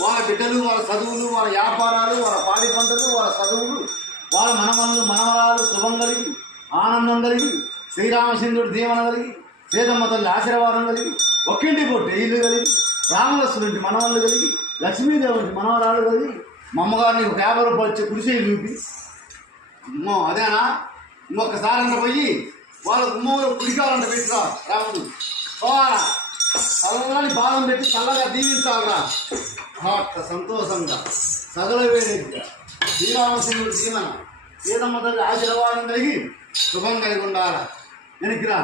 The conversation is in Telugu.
వాళ్ళ బిడ్డలు, వాళ్ళ చదువులు, వాళ్ళ వ్యాపారాలు, వాళ్ళ పాడి పంటలు, వాళ్ళ చదువులు, వాళ్ళ మనమలు మనవరాలు శుభం కలిగి ఆనందం కలిగి శ్రీరామచంద్రుడి దీవెన కలిగి సీతమ్మ తల్లి ఆశీర్వాదం కలిగి ఒక్కింటి పొట్టు ఇల్లు కలిగి రామలక్ష్మణుడి మనవళ్ళు కలిగి లక్ష్మీదేవుడి మనవరాలు కలిగి మా అమ్మగారిని ఒక 50 రూపాయలు వచ్చి కృషి చూపి అదేనా ఇంకొకసారి అంత పోయి వాళ్ళ గుమ్మలో కుడికాలంట పెట్టురా రాముడు పోవాలా చల్లని బాధం పెట్టి చల్లగా దీవించాలరా సంతోషంగా సగల వేడిగా శ్రీరామచంద్రుడి దీవెన సీతమ్మ తల్లి ఆశీర్వాదం కలిగి శుభం కలిగి ఉండాలా వెనక్కిరా